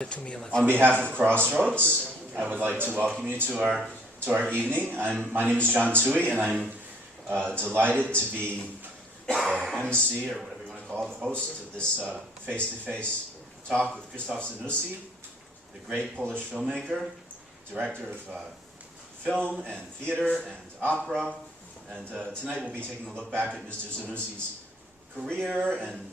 On behalf of Crossroads, I would like to welcome you to our evening. My name is John Touhey, and I'm delighted to be MC, or whatever you want to call it, the host of this face-to-face talk with Krzysztof Zanussi, the great Polish filmmaker, director of film and theater and opera. And tonight we'll be taking a look back at Mr. Zanussi's career and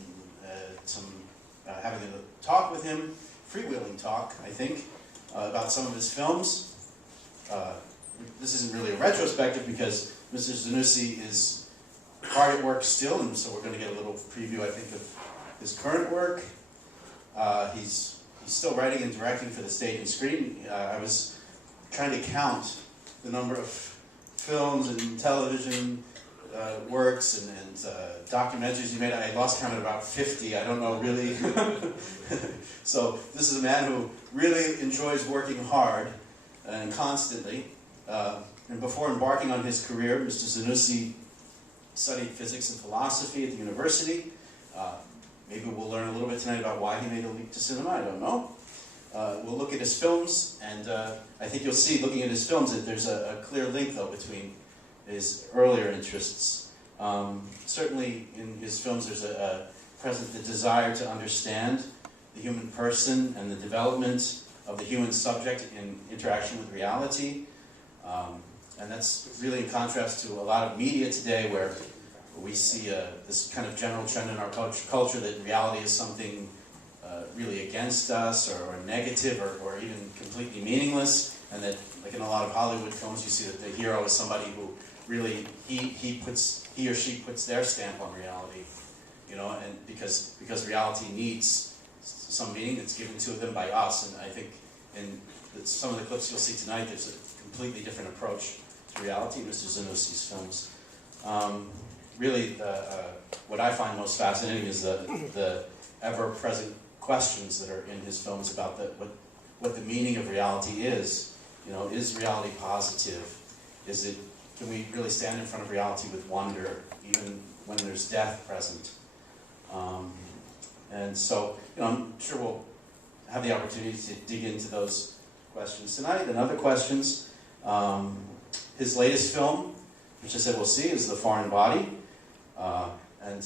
having a talk with him. Freewheeling talk, I think, about some of his films. This isn't really a retrospective because Mr. Zanussi is hard at work still, and so we're going to get a little preview, I think, of his current work. He's still writing and directing for the stage and screen. I was trying to count the number of films and television works and documentaries he made. I lost count at about 50. I don't know really. So this is a man who really enjoys working hard and constantly. And before embarking on his career, Mr. Zanussi studied physics and philosophy at the university. Maybe we'll learn a little bit tonight about why he made a leap to cinema. I don't know. We'll look at his films, and I think you'll see, looking at his films, that there's a clear link, though, between his earlier interests. Certainly in his films there's present the desire to understand the human person and the development of the human subject in interaction with reality. And that's really in contrast to a lot of media today, where we see this kind of general trend in our culture that reality is something really against us, or negative, or even completely meaningless, and that, like in a lot of Hollywood films, you see that the hero is somebody who really, he or she puts their stamp on reality, you know, and because reality needs some meaning that's given to them by us. And I think in some of the clips you'll see tonight, there's a completely different approach to reality in Mr. Zanussi's films. Really, what I find most fascinating is the ever-present questions that are in his films about what the meaning of reality is. You know, is reality positive? Can we really stand in front of reality with wonder, even when there's death present? And so, you know, I'm sure we'll have the opportunity to dig into those questions tonight and other questions. His latest film, which I said we'll see, is The Foreign Body. And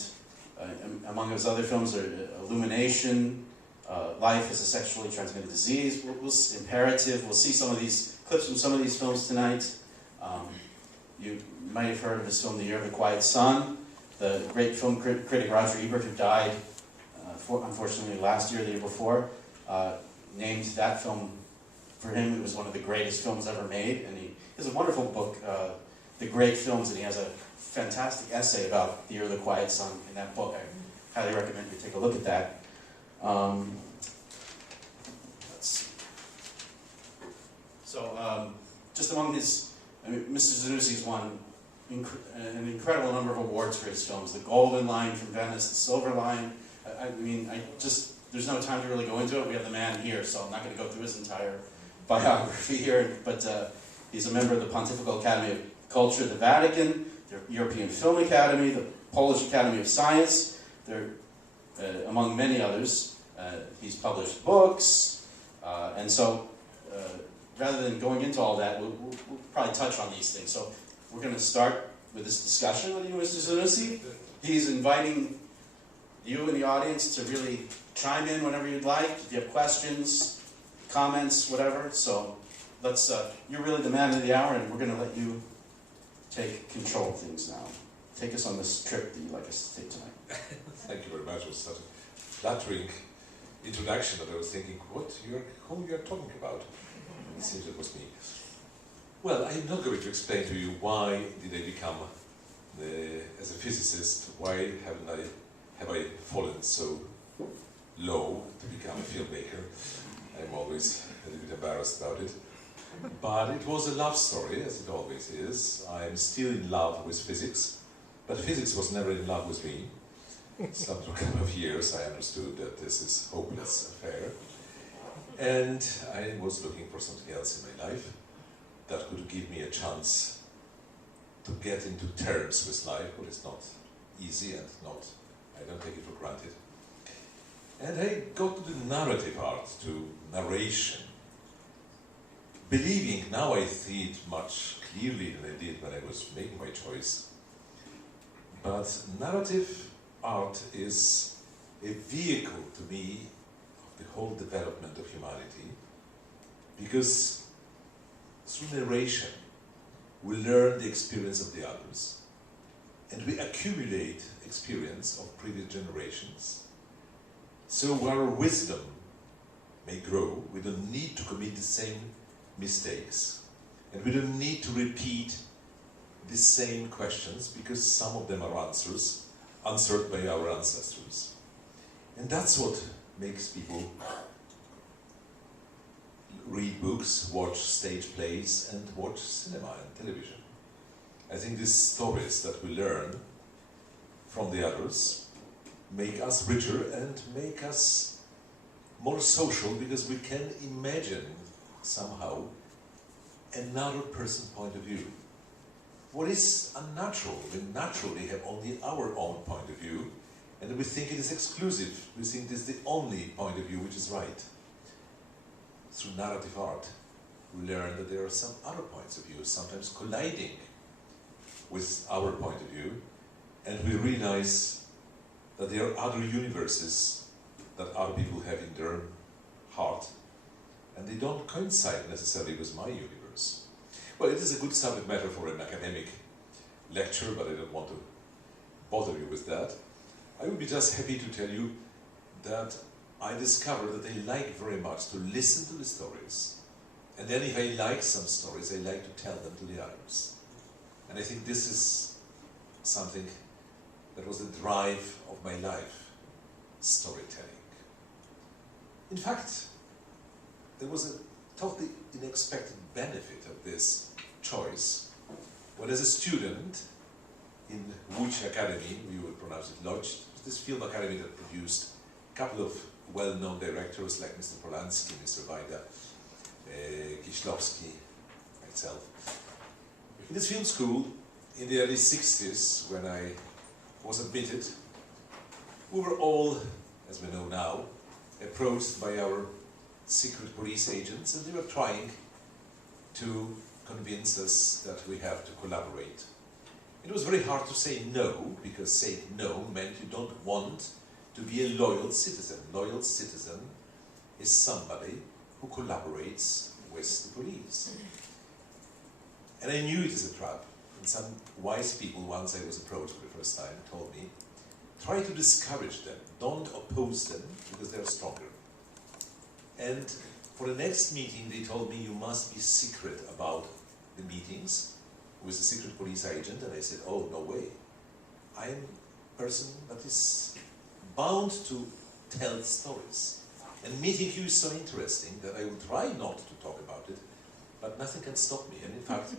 among his other films are Illumination, Life as a Sexually Transmitted Disease, Imperative. We'll see some of these clips from some of these films tonight. You might have heard of his film, The Year of the Quiet Sun. The great film critic Roger Ebert, who died, unfortunately, last year or the year before, named that film, for him, it was one of the greatest films ever made. And he has a wonderful book, The Great Films, and he has a fantastic essay about The Year of the Quiet Sun in that book. I highly recommend you take a look at that. Let's see. So, just among his... Mr. Zanussi's won an incredible number of awards for his films. The Golden Line from Venice, the Silver Line. There's no time to really go into it. We have the man here, so I'm not going to go through his entire biography here. But he's a member of the Pontifical Academy of Culture, the Vatican, the European Film Academy, the Polish Academy of Science, among many others. He's published books, and so rather than going into all that, we'll probably touch on these things. So we're going to start with this discussion with you, Mr. Zanussi. He's inviting you in the audience to really chime in whenever you'd like. If you have questions, comments, whatever. So let's. You're really the man of the hour, and we're going to let you take control of things now. Take us on this trip that you'd like us to take tonight. Thank you very much. It was such a flattering introduction that I was thinking, who you are talking about? It seems it was me. Well, I'm not going to explain to you why did I become, as a physicist, why have I fallen so low to become a filmmaker. I'm always a little bit embarrassed about it. But it was a love story, as it always is. I'm still in love with physics, but physics was never in love with me. After a couple of years, I understood that this is a hopeless affair. And I was looking for something else in my life that could give me a chance to get into terms with life, but it's not easy and I don't take it for granted. And I got to the narrative art, to narration. Believing, now I see it much clearly than I did when I was making my choice. But narrative art is a vehicle to me of the whole development of humanity, because through narration we learn the experience of the others, and we accumulate experience of previous generations. So our wisdom may grow. We don't need to commit the same mistakes, and we don't need to repeat the same questions, because some of them are answered by our ancestors. And that's what makes people read books, watch stage plays, and watch cinema and television. I think these stories that we learn from the others make us richer and make us more social, because we can imagine somehow another person's point of view. What is unnatural? We naturally have only our own point of view, and we think it is exclusive. We think this is the only point of view which is right. Through narrative art, we learn that there are some other points of view, sometimes colliding with our point of view, and we realize that there are other universes that other people have in their heart, and they don't coincide necessarily with my universe. Well, it is a good subject matter for an academic lecture, but I don't want to bother you with that. I would be just happy to tell you that I discovered that I like very much to listen to the stories, and then if I like some stories, I like to tell them to the others. And I think this is something that was the drive of my life, storytelling. In fact, there was a totally unexpected benefit of this choice, when as a student in Łódź Academy, we would pronounce it Lodz, this film academy that produced a couple of well-known directors like Mr. Polanski, Mr. Wajda, Kieślowski, myself. In this film school, in the early 60s, when I was admitted, we were all, as we know now, approached by our secret police agents, and they were trying to convince us that we have to collaborate. It was very hard to say no, because saying no meant you don't want to be a loyal citizen. Loyal citizen is somebody who collaborates with the police. And I knew it is a trap. And some wise people, once I was approached for the first time, told me, try to discourage them. Don't oppose them, because they're stronger. And for the next meeting, they told me, you must be secret about the meetings with the secret police agent. And I said, oh, no way. I'm a person that is bound to tell stories. And meeting you is so interesting that I will try not to talk about it, but nothing can stop me. And in fact,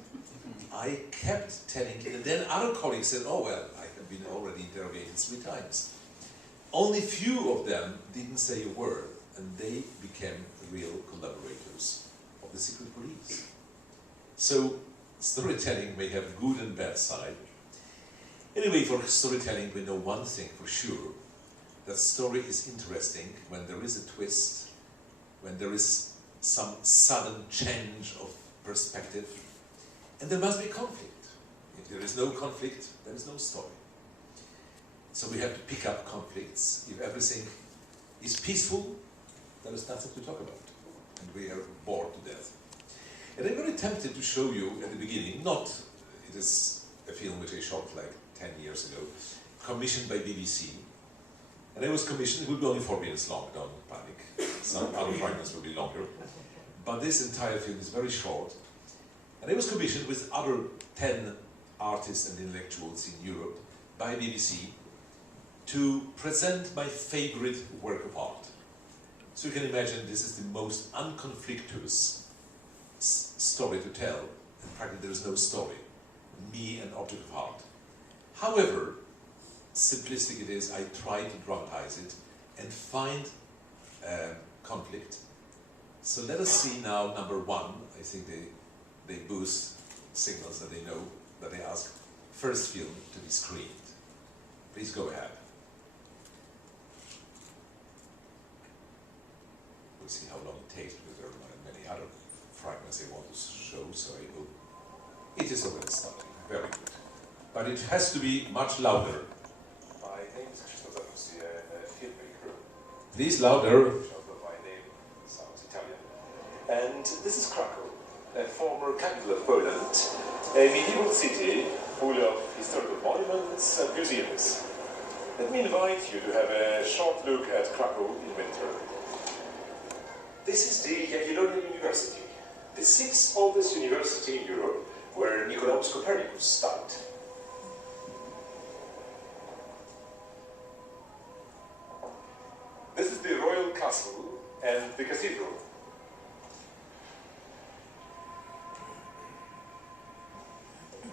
I kept telling it, and then other colleagues said, oh, well, I have been already interrogated 3 times. Only few of them didn't say a word, and they became real collaborators of the secret police. So storytelling may have good and bad side. Anyway, for storytelling, we know one thing for sure, that story is interesting when there is a twist, when there is some sudden change of perspective, and there must be conflict. If there is no conflict, there is no story. So we have to pick up conflicts. If everything is peaceful, there is nothing to talk about, and we are bored to death. And I'm very tempted to show you at the beginning, it is a film which I shot like 10 years ago, commissioned by BBC. And I was commissioned, it would be only 4 minutes long, don't panic. Some other fragments will be longer. But this entire film is very short. And I was commissioned with other 10 artists and intellectuals in Europe by BBC to present my favorite work of art. So you can imagine this is the most unconflictuous story to tell, and practically there is no story. Me, an object of art. However simplistic it is, I try to dramatize it and find conflict. So let us see now number 1. I think they boost signals that they know, that they ask first film to be screened. Please go ahead. see how long it takes because there are many other fragments I want to show, so I will. It is already starting, very good. But it has to be much louder. My name is Krzysztof Zanussi, I'm a filmmaker. Please louder. My name sounds Italian. And this is Krakow, a former capital of Poland, a medieval city full of historical monuments and museums. Let me invite you to have a short look at Krakow in winter. This is the Jagiellonian University, the sixth oldest university in Europe, where Nicolaus Copernicus studied. This is the royal castle and the cathedral.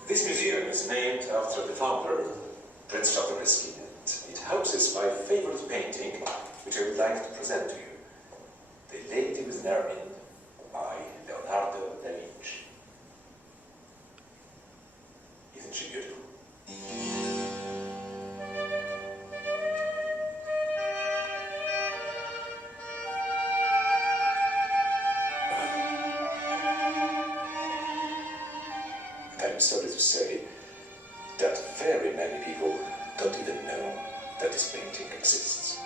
This museum is named after the founder, Prince Czartoryski, and it houses my favorite painting, which I would like to present to you. The Lady with an Ermine by Leonardo da Vinci. Isn't she beautiful? I'm sorry to say that very many people don't even know that this painting exists.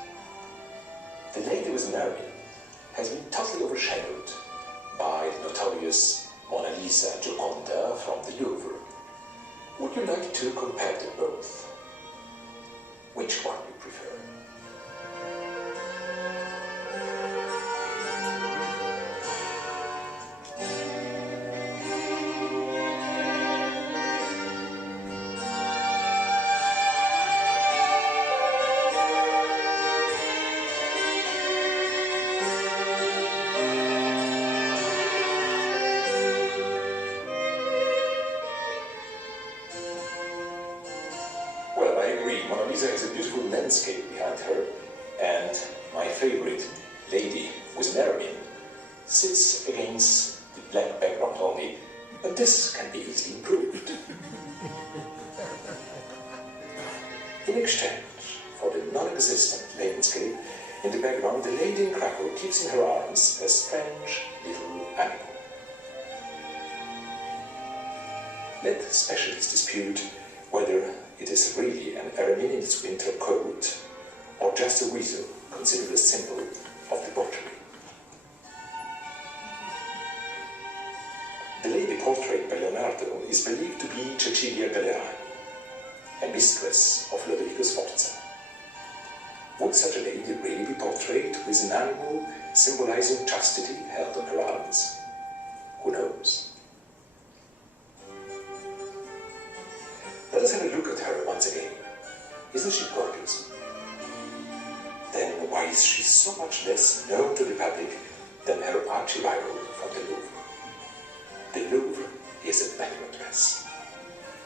The Lady with an Ermine has been totally overshadowed by the notorious Mona Lisa Gioconda from the Louvre. Would you like to compare them both? Which one you prefer? Well, I agree. Mona Lisa has a beautiful landscape behind her, and my favorite, Lady with an Ermine, sits against the black background only, but this can be easily improved. In exchange for the non-existent landscape in the background, the lady in Krakow keeps in her arms a strange little animal. Let specialists dispute whether it is really an ermine in its winter coat, or just a weasel considered a symbol of debauchery. The lady portrayed by Leonardo is believed to be Cecilia Gallerani, a mistress of Lodovico Sforza. Would such a lady really be portrayed with an animal symbolizing chastity held on her arms? Who knows? Let us have a look at her once again. Isn't she gorgeous? Then why is she so much less known to the public than her arch-rival from the Louvre? The Louvre is a banquet dress.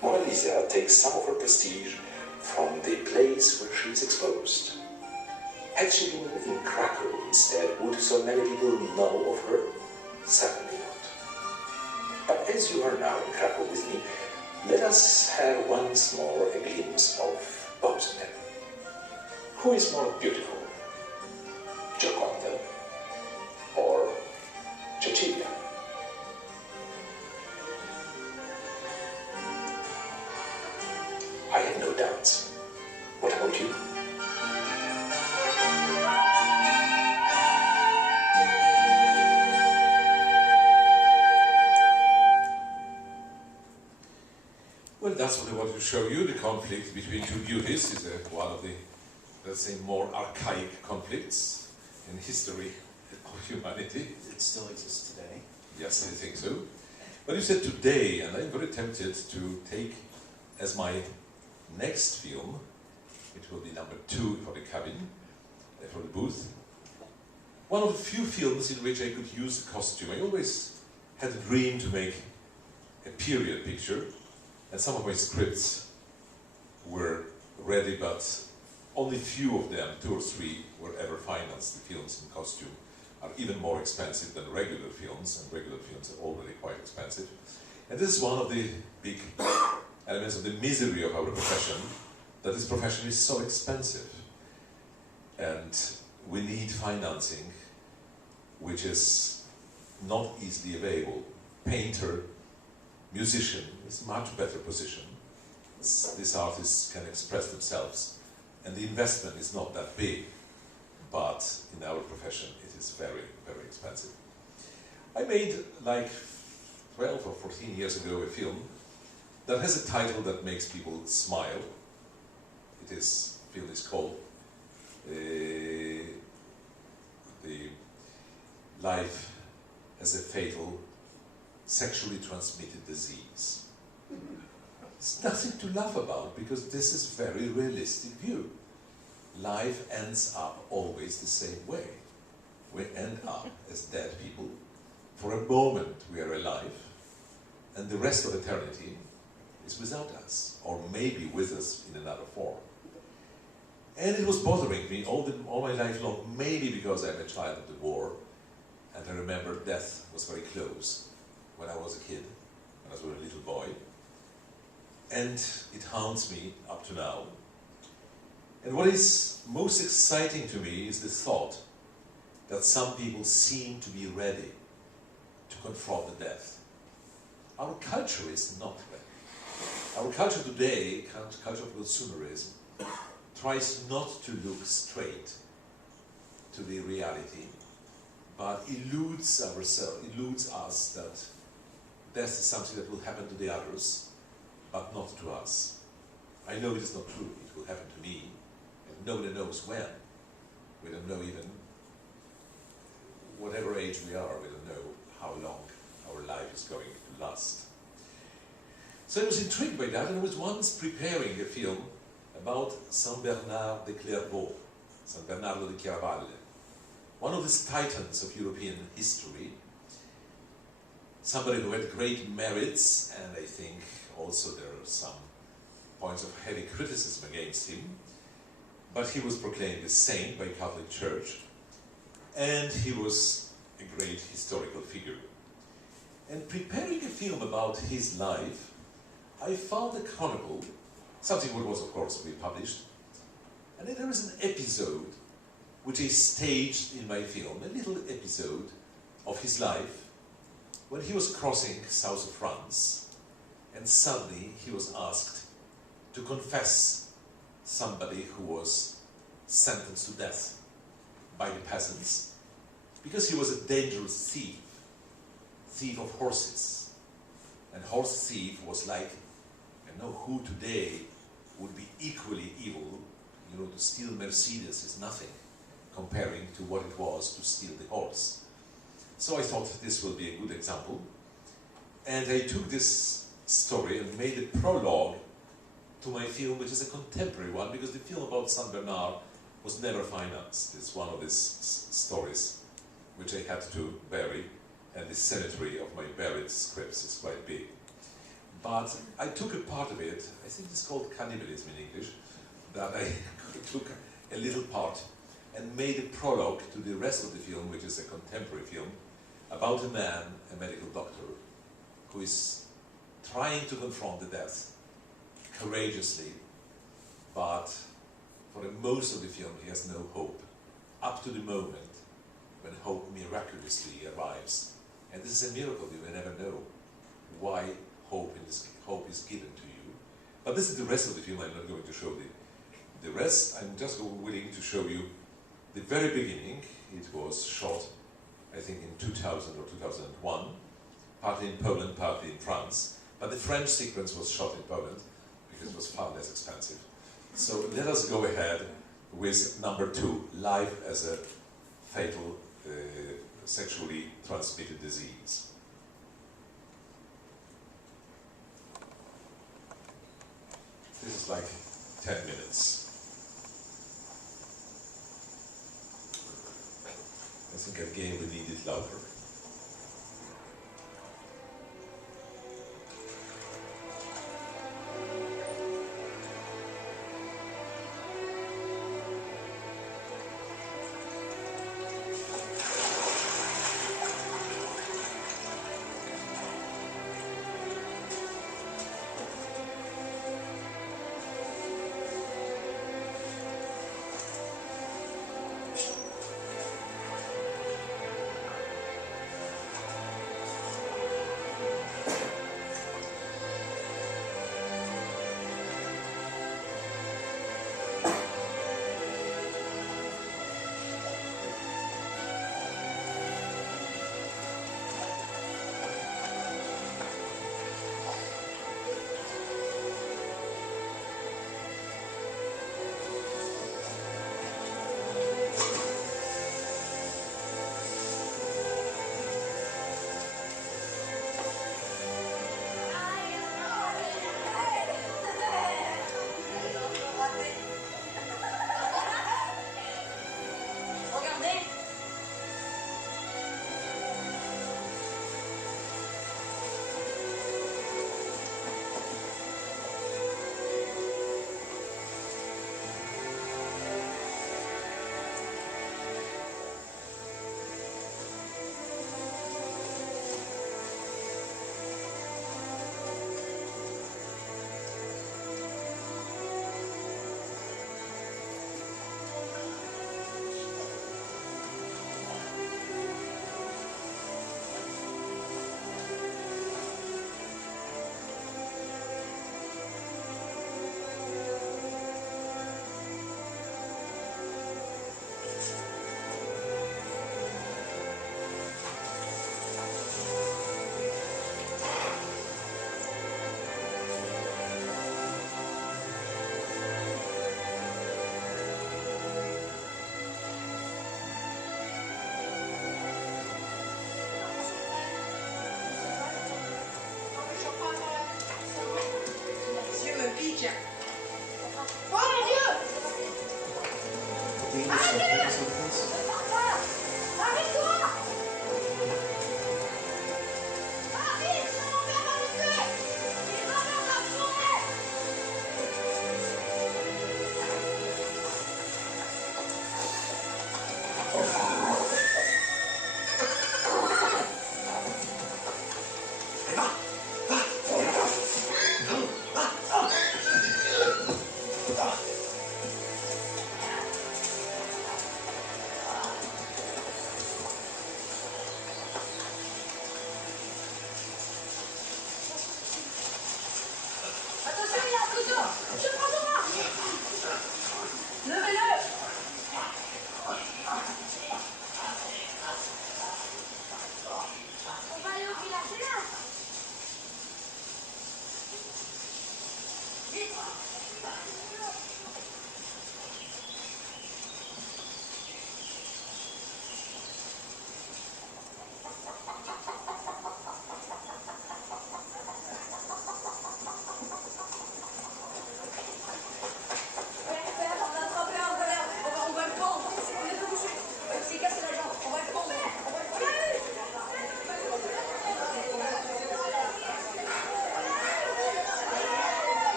Mona Lisa takes some of her prestige from the place where she is exposed. Had she been in Krakow instead, would so many people know of her? Certainly not. But as you are now in Krakow with me, let us have once more a glimpse of both of them. Who is more beautiful, Gioconda or Cecilia? I have no doubts. What about you? Well, that's what I wanted to show you. The conflict between two beauties is one of the, let's say, more archaic conflicts in history of humanity. It still exists today. Yes, I think so. But you said today, and I'm very tempted to take as my next film, which will be number 2 for the cabin, for the booth, one of the few films in which I could use a costume. I always had a dream to make a period picture, and some of my scripts were ready, but only few of them, 2 or 3, were ever financed. The films in costume are even more expensive than regular films, and regular films are already quite expensive. And this is one of the big elements of the misery of our profession, that this profession is so expensive. And we need financing which is not easily available. Painter, musician is a much better position. These artists can express themselves, and the investment is not that big, but in our profession it is very, very expensive. I made like 12 or 14 years ago a film that has a title that makes people smile. Film is called The Life as a Fatal Sexually Transmitted Disease. It's nothing to laugh about, because this is a very realistic view. Life ends up always the same way. We end up as dead people. For a moment we are alive, and the rest of eternity is without us, or maybe with us in another form. And it was bothering me all my life long, maybe because I'm a child of the war, and I remember death was very close when I was a kid, when I was a little boy. And it haunts me up to now. And what is most exciting to me is the thought that some people seem to be ready to confront the death. Our culture is not ready. Our culture today, culture of consumerism, tries not to look straight to the reality, but eludes us that death is something that will happen to the others, but not to us. I know it is not true. It will happen to me, and nobody knows when. We don't know even whatever age we are. We don't know how long our life is going to last. So I was intrigued by that, and I was once preparing a film about Saint Bernard de Clairvaux, San Bernardo di Chiaravalle, one of the titans of European history, somebody who had great merits, and I think also there are some points of heavy criticism against him, but he was proclaimed a saint by Catholic Church, and he was a great historical figure. And preparing a film about his life, I found a chronicle, something that was of course to be published, and then there is an episode which is staged in my film, a little episode of his life, when he was crossing south of France, and suddenly he was asked to confess somebody who was sentenced to death by the peasants, because he was a dangerous thief of horses. And horse thief was like, I know who today would be equally evil. You know, to steal Mercedes is nothing comparing to what it was to steal the horse. So I thought this will be a good example. And I took this story and made a prologue to my film, which is a contemporary one, because the film about Saint Bernard was never financed. It's one of these stories which I had to bury, and the cemetery of my buried scripts is quite big. But I took a part of it, I think it's called cannibalism in English, that I took a little part and made a prologue to the rest of the film, which is a contemporary film, about a man, a medical doctor, who is trying to confront the death courageously, but for most of the film he has no hope, up to the moment when hope miraculously arrives. And this is a miracle. You may never know why hope is given to you. But this is the rest of the film. I'm not going to show the rest. I'm just willing to show you the very beginning. It was shot, I think, in 2000 or 2001, partly in Poland, partly in France. But the French sequence was shot in Poland because it was far less expensive. So let us go ahead with number 2, life as a fatal sexually transmitted disease. This is like 10 minutes. I think again we need it louder.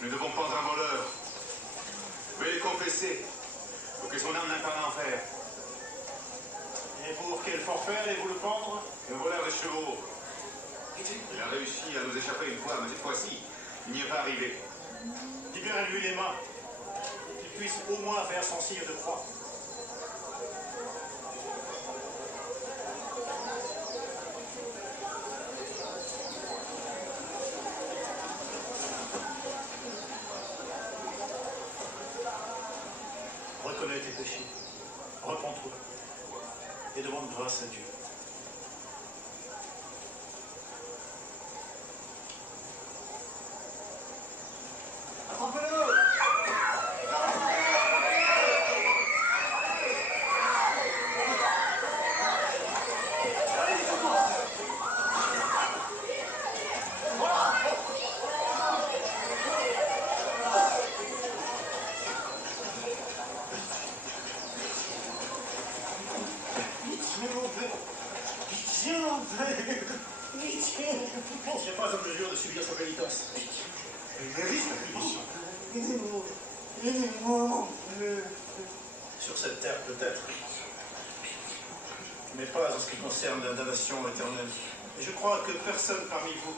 Nous devons prendre un voleur. Veuillez confesser pour que son âme n'aille pas en enfer. Et pour quel forfait allez-vous le pendre? Un voleur de chevaux. Il a réussi à nous échapper une fois, mais cette fois-ci, il n'y est pas arrivé. Libérez-lui les mains, qu'il puisse au moins faire son signe de croix. Reconnais tes péchés, repens-toi et demande grâce à Dieu. Je n'ai pas en mesure de subir sa pénitence. Sur cette terre, peut-être. Mais pas en ce qui concerne la damnation éternelle. Et je crois que personne parmi vous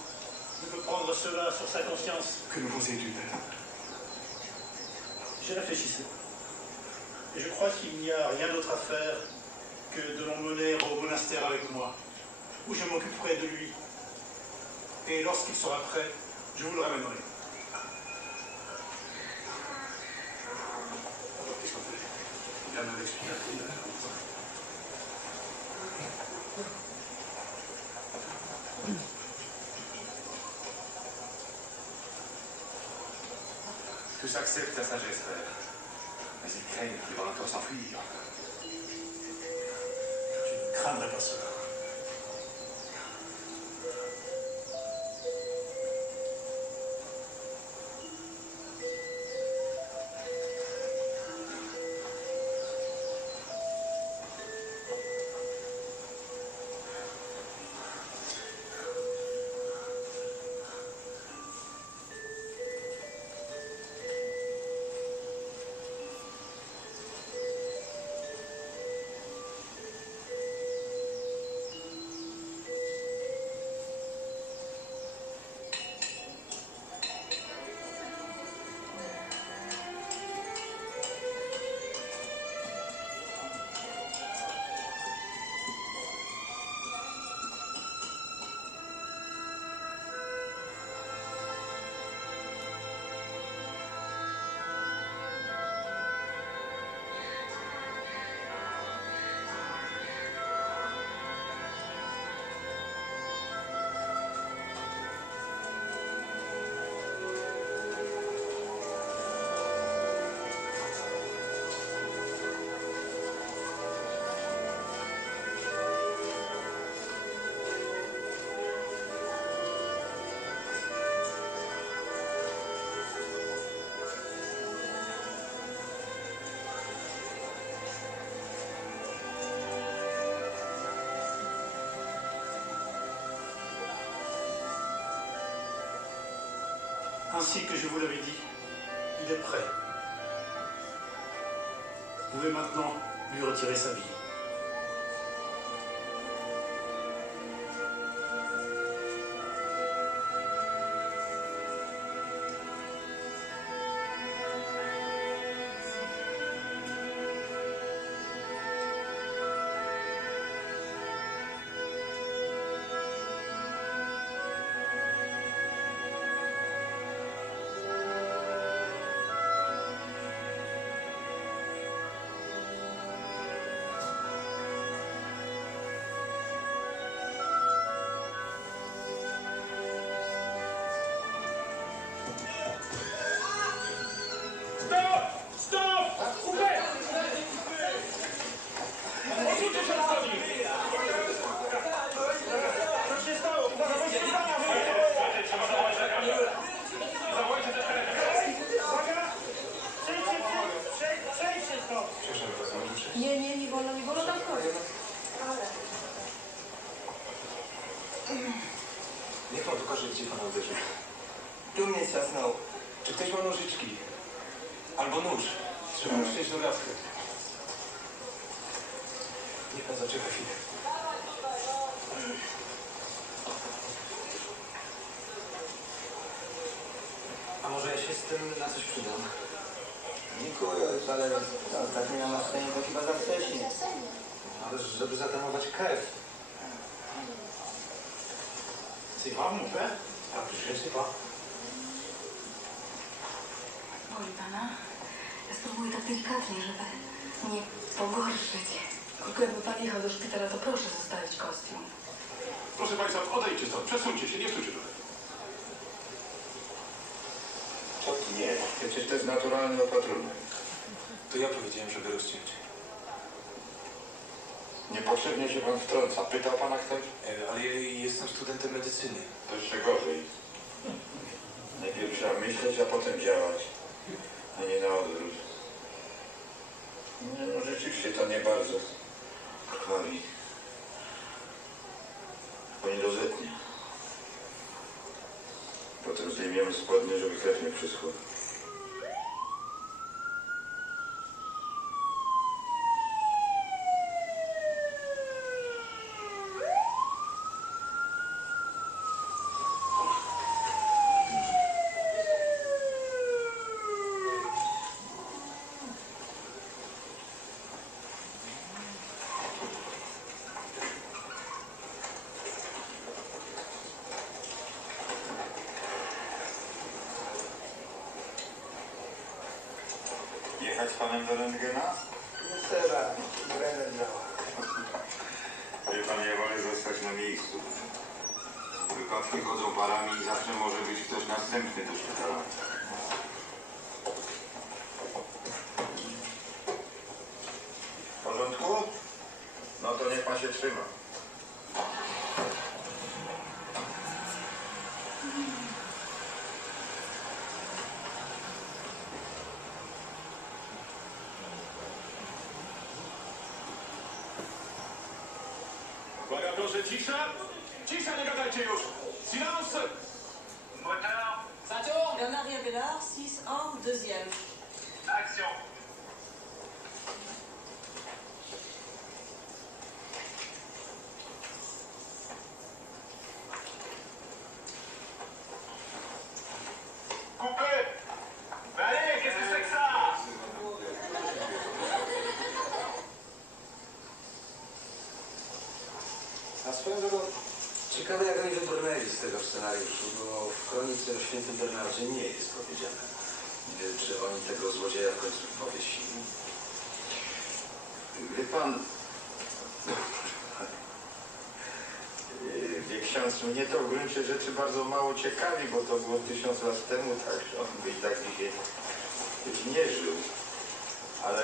ne peut prendre cela sur sa conscience. Que nous conseilles-tu, Père? J'y réfléchissais. Et je crois qu'il n'y a rien d'autre à faire que de l'emmener au monastère avec moi, où je m'occuperai de lui. Et lorsqu'il sera prêt, je vous le ramènerai. Qu'est-ce qu'on fait? Il a mal expliqué. Tous acceptent ta sagesse, Père. Mais ils craignent de voir toi s'enfuir. Je ne craindrai pas cela. Ainsi que je vous l'avais dit, il est prêt. Vous pouvez maintenant lui retirer sa vie. Czy ktoś ma nożyczki? Albo nóż. Trzeba uściąć nogawkę. Niech pan zaczeka chwilę. A może ja się z tym na coś przydam? Dziękuję, ale tak nie na scenie to chyba za wcześnie. Ale żeby zatamować krew. C'est grave, mon père? Je sais pas. Boli pana? Ja spróbuję tak delikatnie, żeby nie pogorszyć. Tylko jakby pan jechał do szpitala, to proszę zostawić kostium. Proszę Państwa, odejdźcie stąd, przesuńcie się, nie stójcie tutaj. Co ty nie? Przecież to jest naturalny opatrunek. To ja powiedziałem, żeby rozciąć. Niepotrzebnie się pan wtrąca. Pytał pana ktoś? Ale ja jestem studentem medycyny. To jeszcze gorzej. Najpierw trzeba myśleć, a potem działać. A nie na odwrót. Nie, no rzeczywiście to nie bardzo krwawi. Bo nie dozetnie. Potem zdejmiemy spodnie, żeby krew nie przyschła. Jechać z panem do rentgena? Nie trzeba, Brenner działa. Wie pan, ja wolę zostać na miejscu. Wypadki chodzą parami i zawsze może być ktoś następny do szpitala. W porządku? No to niech pan się trzyma. Uwaga, proszę, cisza! Cisza, nie gadajcie już! Silence! Moteur, Bernard Abelard, 6-1, deuxième. action! Coupé! Mais allez, qu'est-ce que c'est que ça? A swoją drogą, ciekawe jak oni wybrnęli z tego scenariuszu, bo w kronice o świętym Bernardzie nie jest powiedziane. Czy oni tego złodzieja w końcu powiesili? Wie pan... Wie ksiądz, mnie to w gruncie rzeczy bardzo mało ciekawi, bo to było 1000 lat temu, tak, on by i tak dzisiaj nie żył. Ale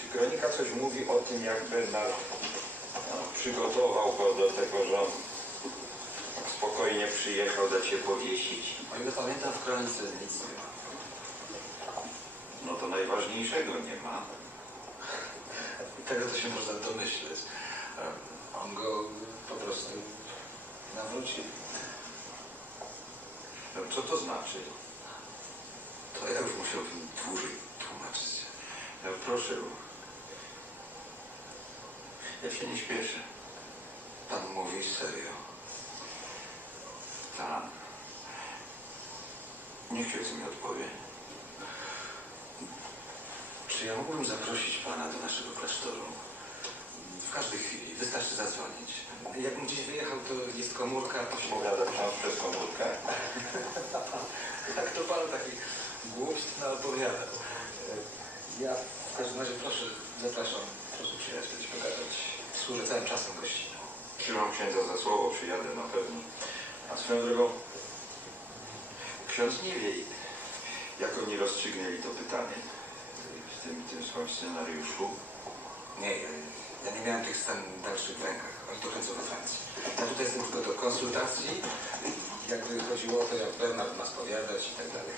czy kronika coś mówi o tym, jak Bernard przygotował go do tego, że on spokojnie przyjechał dać się powiesić? O ile pamiętam, w kronice nic nie ma. No to najważniejszego nie ma. Tego to się można domyśleć. On go po prostu nawrócił. No, co to znaczy? To ja już musiałbym dłużej tłumaczyć. No, proszę. Ja się nie śpieszę. Pan mówi serio. Tak. Niech ojciec mi odpowie. Czy ja mógłbym zaprosić pana do naszego klasztoru? W każdej chwili. Wystarczy zadzwonić. Jakbym gdzieś wyjechał, to jest komórka. To się... Pogada ksiądz przez komórkę? Tak to pan taki głupstw opowiada. Ja w każdym razie proszę, zapraszam. Proszę przyjechać, pogadać. Służę całym czasem gościną. Trzymam księdza za słowo, przyjadę na pewno. A swoją drogą, ksiądz nie wie, jak oni rozstrzygnęli to pytanie w tym swoim scenariuszu. Nie, ja nie miałem tych scen dalszych w rękach. Oni to kręcą we Francji. Ja tutaj jestem tylko do konsultacji. Jakby chodziło o to, jak Bernard ma spowiadać i tak dalej.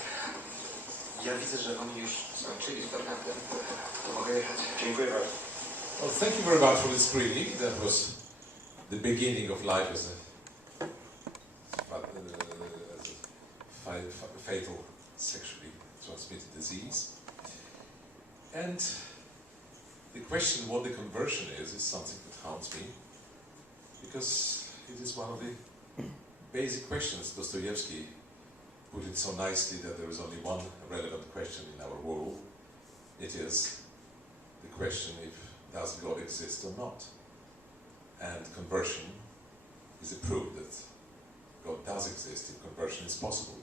Ja widzę, że oni już skończyli z Bernardem. To mogę jechać. Dziękuję bardzo. Well, thank you very much for the screening. That was the beginning of life as a fatal sexually transmitted disease. And the question what the conversion is something that haunts me, because it is one of the basic questions. Dostoevsky put it so nicely that there is only one relevant question in our world. It is the question if does God exist or not? And conversion is a proof that God does exist if conversion is possible.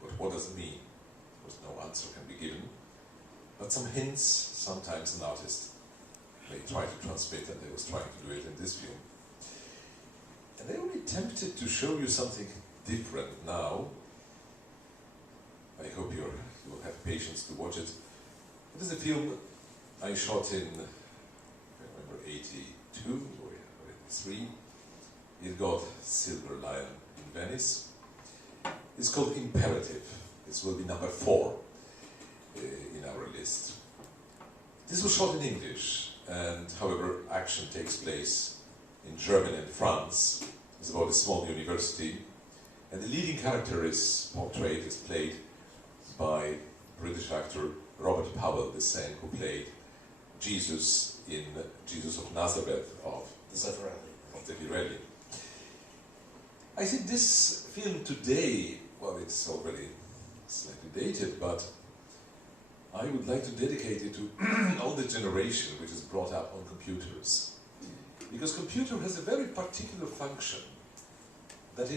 But what does it mean? Of course, no answer can be given. But some hints, sometimes an artist may try to transmit, and they was trying to do it in this film. And they were tempted to show you something different now. I hope you will have patience to watch it. It is a film I shot in, I remember, 82 or 83. It got Silver Lion in Venice. It's called Imperative. This will be number 4 in our list. This was shot in English, and however, action takes place in Germany and France. It's about a small university, and the leading character is played by British actor Robert Powell, the same who played Jesus in Jesus of Nazareth of Zerilli. I think this film today, well, it's already slightly dated, but I would like to dedicate it to all the generation which is brought up on computers. Because computer has a very particular function that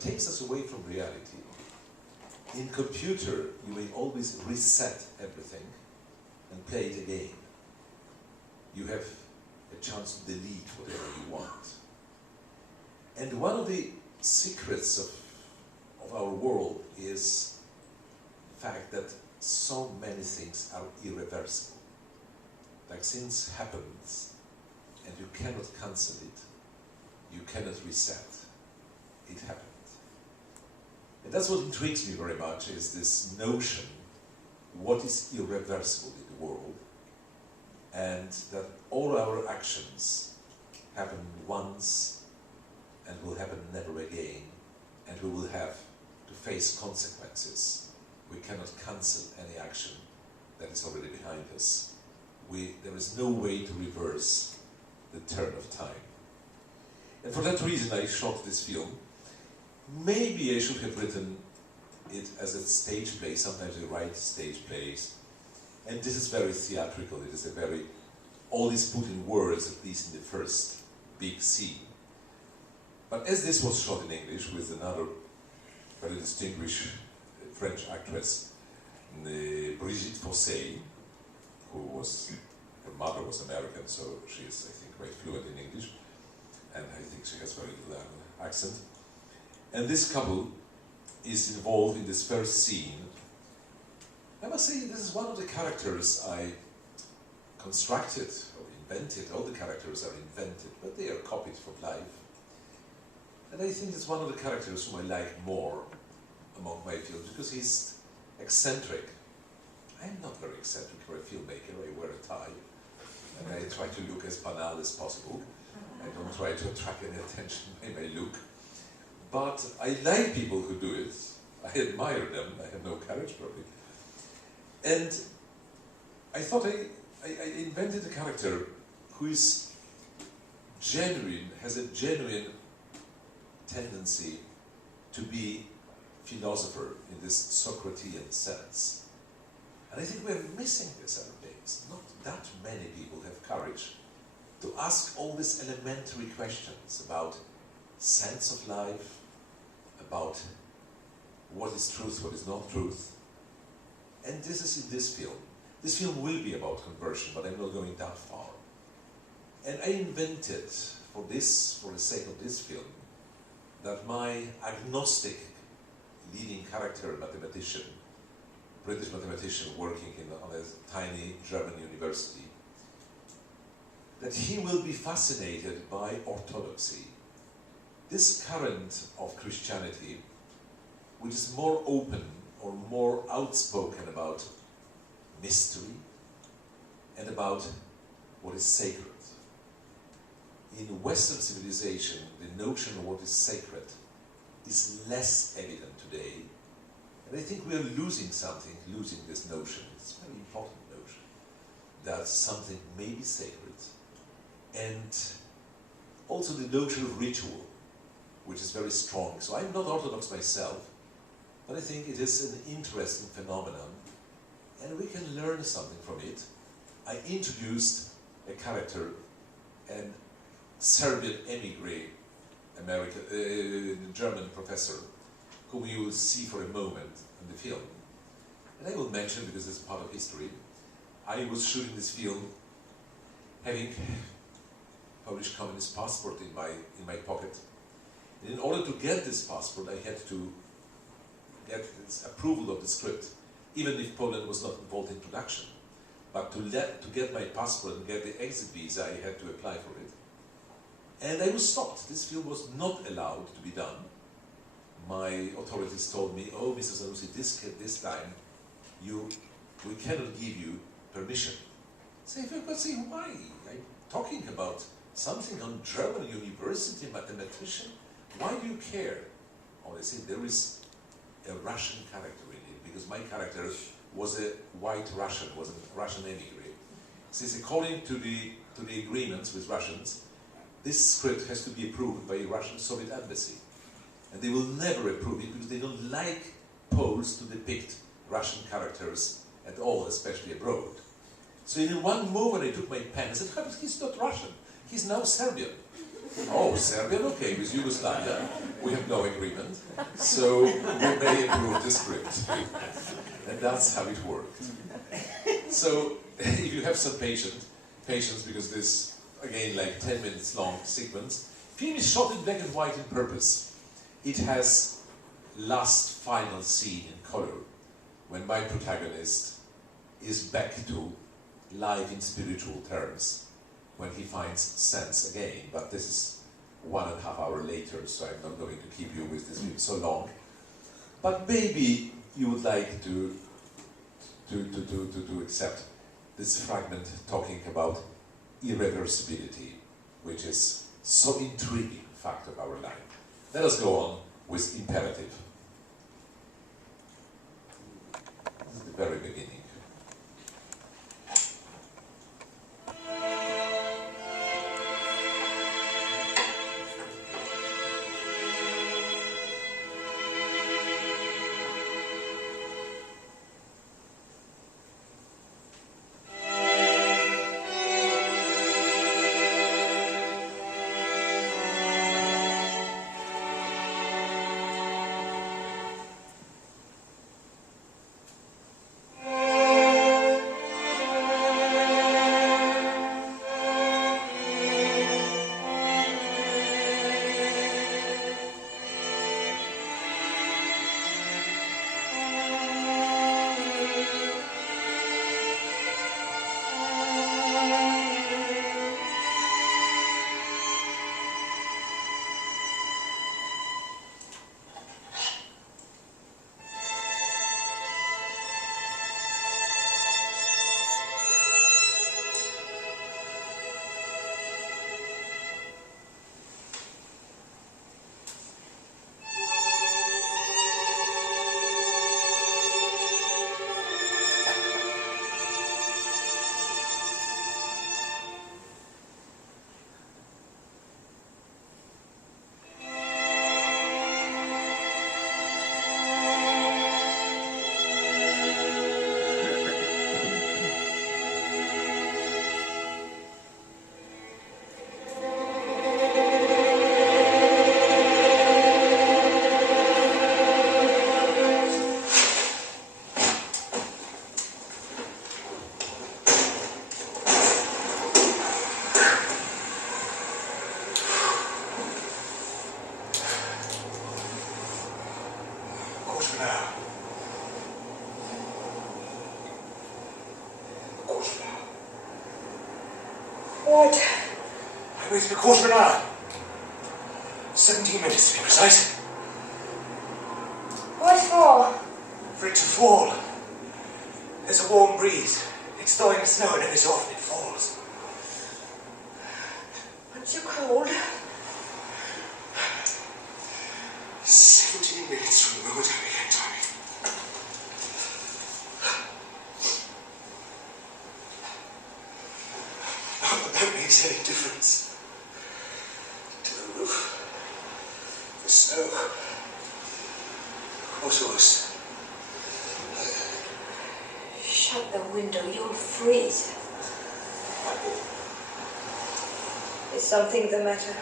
takes us away from reality. In computer, you may always reset everything and play it again. You have a chance to delete whatever you want. And one of the secrets of our world is the fact that so many things are irreversible. Like things happens and you cannot cancel it, you cannot reset. It happened. And that's what intrigues me very much, is this notion, what is irreversible in the world, and that all our actions happen once and will happen never again, and we will have to face consequences. We cannot cancel any action that is already behind us. There is no way to reverse the turn of time. And for that reason I shot this film. Maybe I should have written it as a stage play. Sometimes I write stage plays. And this is very theatrical. It is all is put in words, at least in the first big scene. But as this was shot in English with another very distinguished French actress, Brigitte Fossey, her mother was American, so she is, I think, quite fluent in English, and I think she has very little accent. And this couple is involved in this first scene. I must say, this is one of the characters I constructed or invented. All the characters are invented, but they are copied from life. And I think it's one of the characters whom I like more among my films, because he's eccentric. I'm not very eccentric for a filmmaker. I wear a tie, and I try to look as banal as possible. I don't try to attract any attention by my look. But I like people who do it. I admire them. I have no courage, probably. And I thought I invented a character who is genuine, has a genuine tendency to be philosopher in this Socratean sense. And I think we're missing this nowadays. Not that many people have courage to ask all these elementary questions about sense of life, about what is truth, what is not truth. And this is in this film. This film will be about conversion, but I'm not going that far. And I invented, for the sake of this film, that my agnostic leading character, mathematician, British mathematician working on a tiny German university, that he will be fascinated by orthodoxy, this current of Christianity, which is more open or more outspoken about mystery and about what is sacred. In Western civilization, the notion of what is sacred is less evident today. And I think we are losing something, losing this notion. It's a very important notion that something may be sacred. And also the notion of ritual, which is very strong. So I'm not Orthodox myself, but I think it is an interesting phenomenon, and we can learn something from it. I introduced a character, an Serbian emigre, German professor, whom you will see for a moment in the film. And I will mention, because it's part of history, I was shooting this film having Polish communist passport in my pocket. And in order to get this passport, I had to get this approval of the script, even if Poland was not involved in production. But to get my passport and get the exit visa, I had to apply for it. And I was stopped. This film was not allowed to be done. My authorities told me, oh, Mr. Zanussi, this time, we cannot give you permission. So if I could say, why? I'm talking about something on German university, mathematician. Why do you care? Oh, they say there is a Russian character in it, because my character was a white Russian, was a Russian emigre. Since according to the agreements with Russians, this script has to be approved by a Russian Soviet embassy. And they will never approve it because they don't like Poles to depict Russian characters at all, especially abroad. So in one moment I took my pen and said, he's not Russian, he's now Serbian. Oh, Serbian? Okay, with Yugoslavia, we have no agreement, so we may approve the script. And that's how it worked. So, if you have some patience, because this, again, like 10 minutes long sequence, film is shot in black and white in purpose. It has last final scene in color, when my protagonist is back to life in spiritual terms, when he finds sense again. But this is 1.5 hours later, so I'm not going to keep you with this film so long. But maybe you would like to accept this fragment talking about irreversibility, which is so intriguing fact of our life. Let us go on with imperative. This is the very beginning. What? I waited a quarter of an hour. 17 minutes to be precise. What for? For it to fall. There's a warm breeze. It's thawing the snow and every so often it falls. Aren't you cold? 17 minutes from the moment I began typing. Not that that makes any difference. To the roof, the snow, what's worse? Shut the window, you'll freeze. Is something the matter?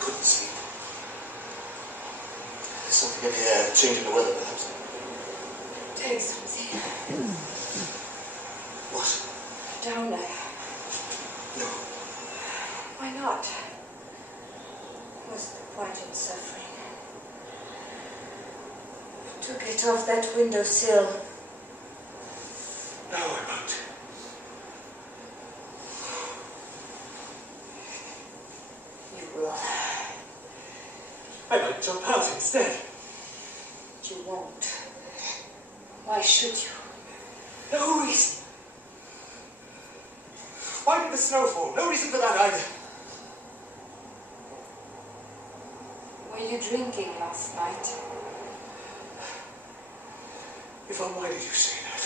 Couldn't sleep. Something in the air, change in the weather, perhaps. Take something. What? Down there. No. Why not? What's the point in suffering? To get off that windowsill. No, I won't. You will. I might jump out instead. You won't. Why should you? No reason. Why did the snow fall? No reason for that either. Were you drinking last night? Yvonne, why did you say that?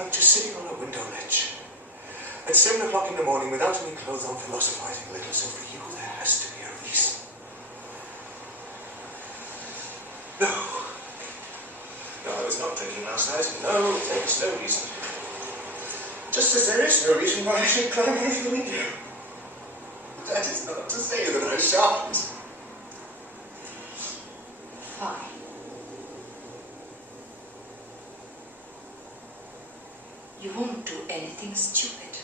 I'm just sitting on a window ledge at 7 o'clock in the morning without any clothes on, philosophizing a little. So for you, there has to be a reason. No. No, I was not drinking last night. No, there is no reason. Just as there is no reason why I should climb out of the window. That is not to say that I shan't. Fine. You won't do anything stupid.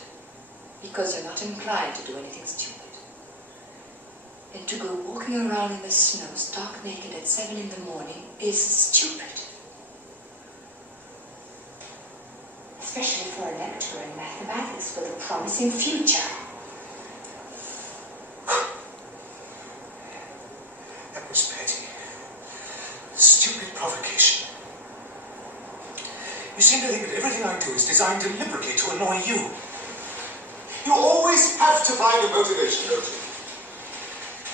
Because you're not inclined to do anything stupid. And to go walking around in the snow, stark naked at 7 in the morning, is stupid. Especially for a lecturer in mathematics with a promising future. That was petty. Stupid provocation. You seem to think that everything I do is designed deliberately to annoy you. You always have to find a motivation, don't you?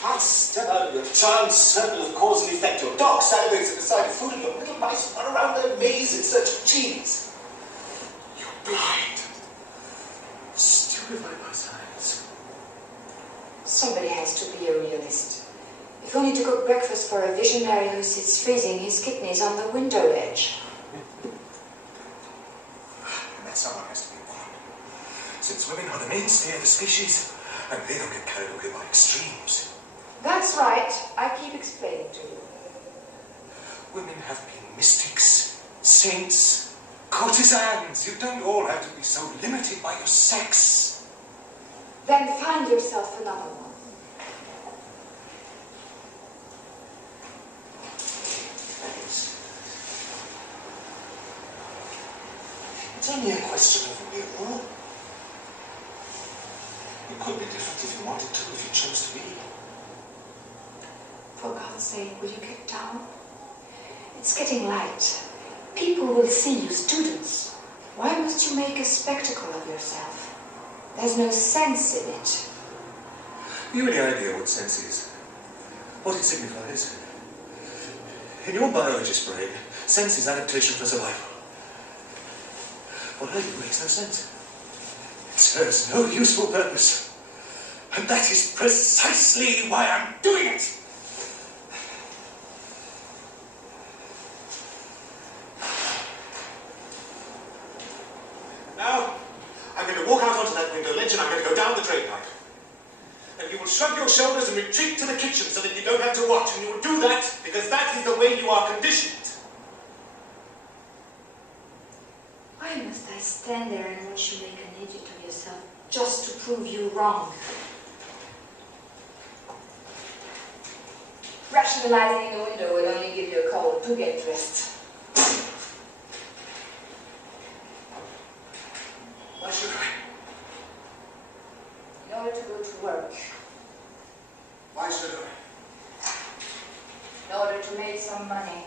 Can't step out of your charmed circle of cause and effect. Your dog salivates at the sight of food and your little mice run around their maze in search of cheese. You're blind. Stupefied by science. Somebody has to be a realist. If only to cook breakfast for a visionary who sits freezing his kidneys on the window ledge. And that someone has to be a woman. Since women are the mainstay of the species, and they don't get carried away by extremes. That's right. I keep explaining to you. Women have been mystics, saints, courtesans. You don't all have to be so limited by your sex. Then find yourself another one. It's only a question of will. You could be different if you wanted to, if you chose to be. For God's sake, will you get down? It's getting light. People will see you, students. Why must you make a spectacle of yourself? There's no sense in it. Have you any idea what sense is? What it signifies? In your biologist's brain, sense is adaptation for survival. What I do makes no sense. It serves no useful purpose. And that is precisely why I'm doing it! Now, I'm going to walk out onto that window ledge and I'm going to go down the drain pipe. And you will shrug your shoulders and retreat to the kitchen so that you don't have to watch. And you will do that because that is the way you are conditioned. Why must I stand there and watch you make an idiot of yourself just to prove you wrong? Rationalizing in the window will only give you a cold. Do get dressed. Why should I? In order to go to work. Why should I? In order to make some money.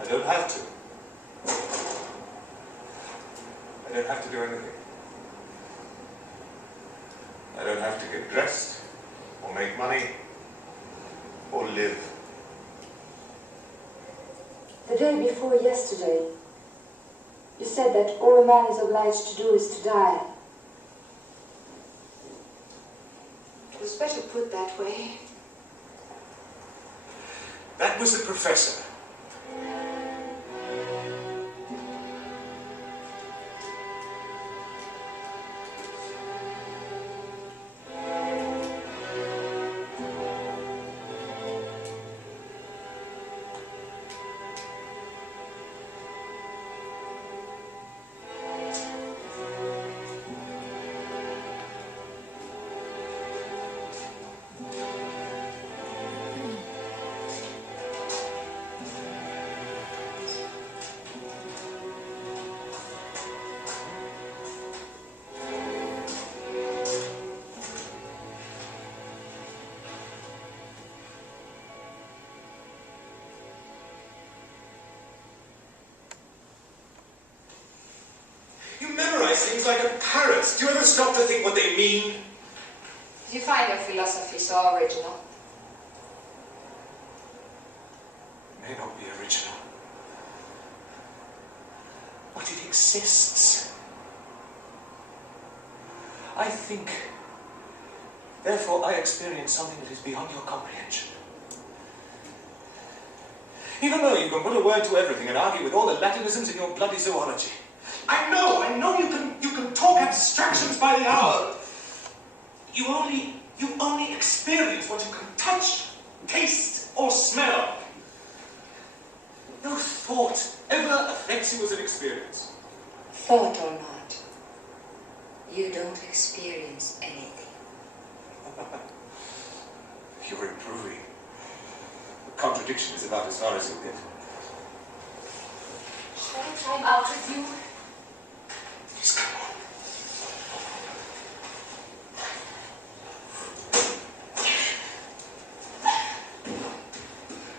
I don't have to. I don't have to do anything. I don't have to get dressed, or make money, or live. The day before yesterday, you said that all a man is obliged to do is to die. It was better put that way. That was the professor. You memorize things like a parrot. Do you ever stop to think what they mean? Did you find your philosophy so original? It may not be original, but it exists. I think, therefore I experience something that is beyond your comprehension. Even though you can put a word to everything and argue with all the Latinisms in your bloody zoology. I know you can talk abstractions by the hour. You only experience what you can touch, taste, or smell. No thought ever affects you as an experience. Thought or not, you don't experience anything. You're improving. The contradiction is about as far as you'll get. Shall I climb out with you? Please come on.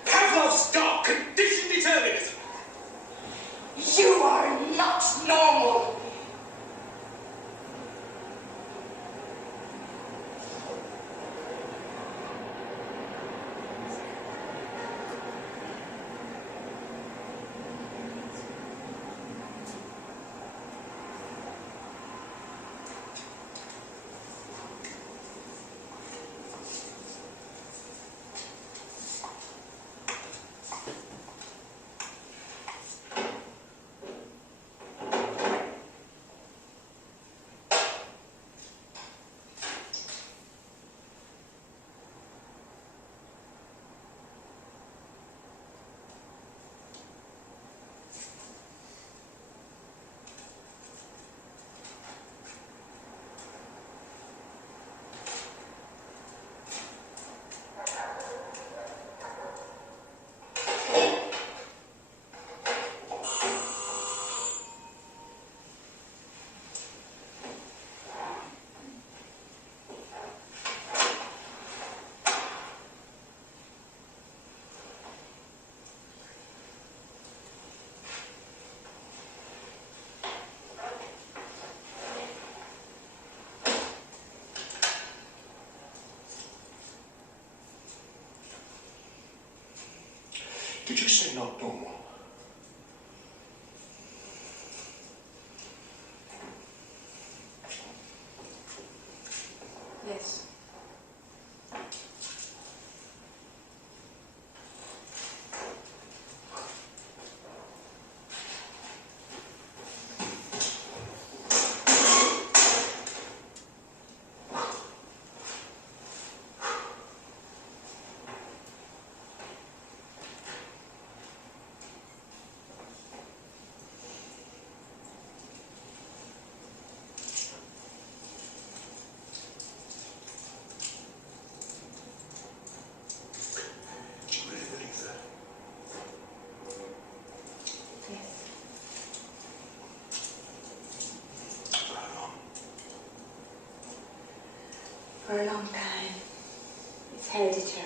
Pavlov's dog, conditioned determinism. You are not normal. Did you say not normal? Yes. For a long time. It's hereditary.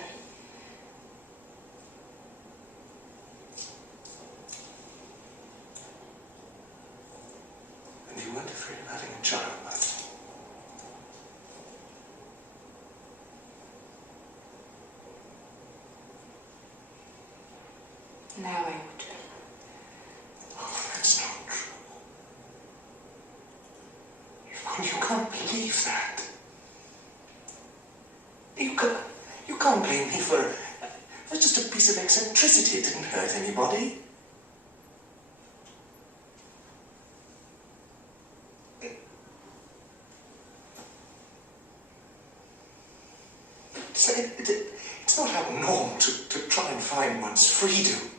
And you weren't afraid of having a child, man. You can't believe that. You can't blame me for just a piece of eccentricity. It didn't hurt anybody. It's not abnormal to try and find one's freedom.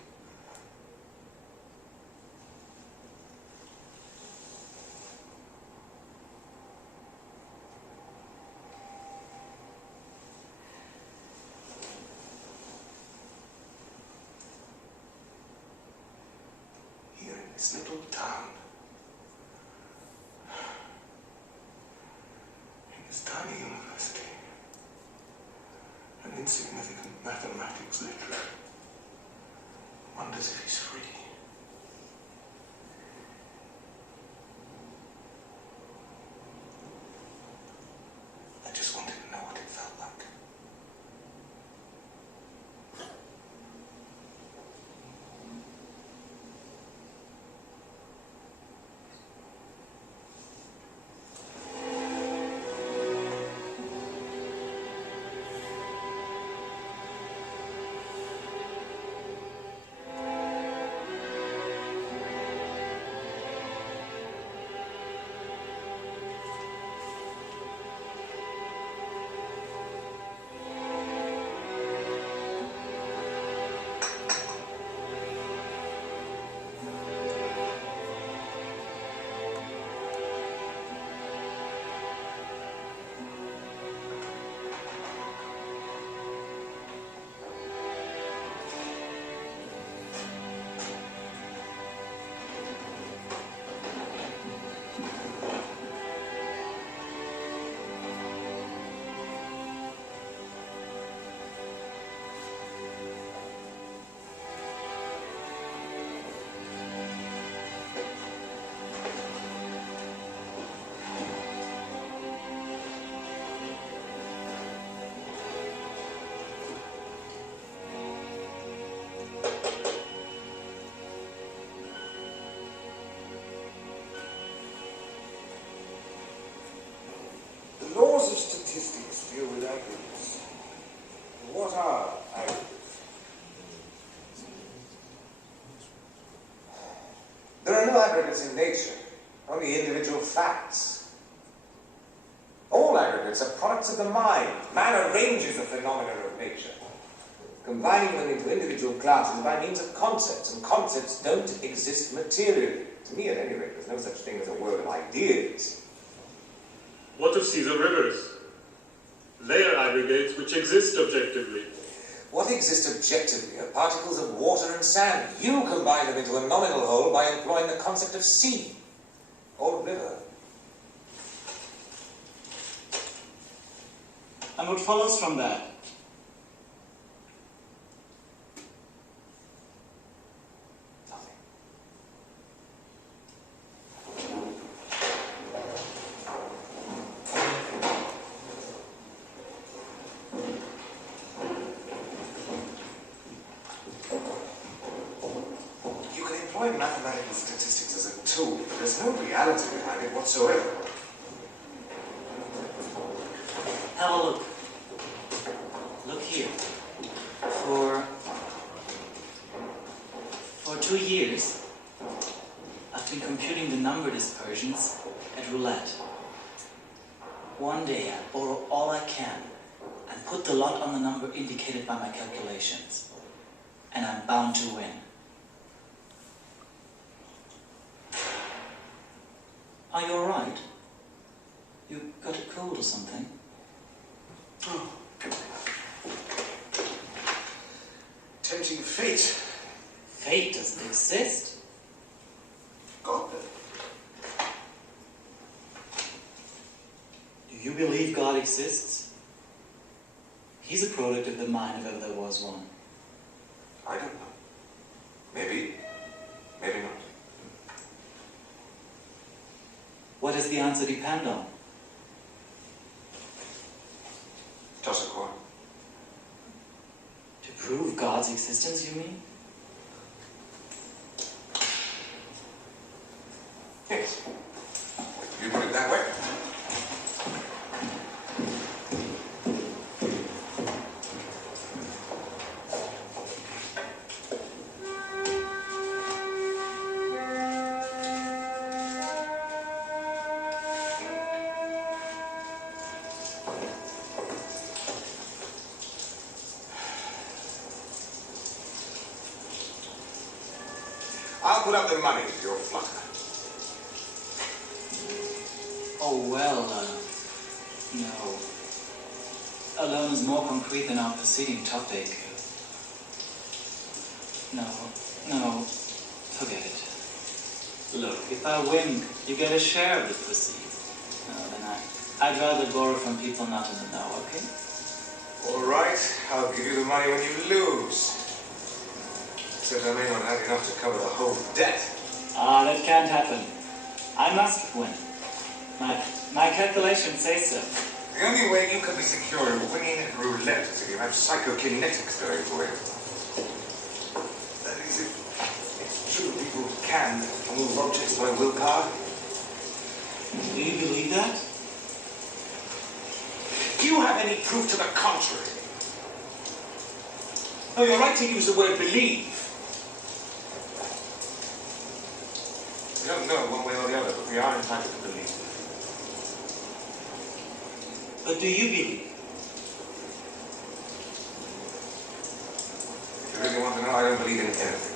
Here in this little town, in this tiny university, an insignificant mathematics lecturer wonders if he's free. I just wanted to know what it felt like. The laws of statistics deal with aggregates. What are aggregates? There are no aggregates in nature, only individual facts. All aggregates are products of the mind. Man arranges the phenomena of nature, combining them into individual classes by means of concepts, and concepts don't exist materially. To me, at any rate, there's no such thing as a world of ideas. What of Caesar rivers? Layer aggregates which exist objectively. What exists objectively are particles of water and sand. You combine them into a nominal whole by employing the concept of sea or river. And what follows from that? Nothing. You can employ mathematical statistics as a tool, but there's no reality behind it whatsoever. Have a look. Look here. For 2 years, I've been computing the number dispersions at roulette. One day I borrow all I can and put the lot on the number indicated by my calculations. And I'm bound to win. Are you alright? You got a cold or something? Oh. Tempting fate. Fate doesn't exist. God. Do you believe God exists? He's a product of the mind if ever there was one. I don't know. Maybe. Maybe not. What does the answer depend on? Toss a coin. To prove God's existence, you mean? Yes. You put it that way. put up the money if you're flutter. Oh, well, no. Alone is more concrete than our preceding topic. No, forget it. Look, if I win, you get a share of the proceeds. No, then I'd rather borrow from people not in the know, okay? All right, I'll give you the money when you lose. Except I may not have enough to cover the whole debt. Ah, that can't happen. I must win. My calculations say so. The only way you can be secure in winning at roulette is if you have psychokinetics going for you. That is, if it's true people can move objects by willpower. Do you believe that? Do you have any proof to the contrary? No, you're right to use the word believe. We don't know one way or the other, but we are entitled to believe. But do you believe? If you really want to know, I don't believe in anything.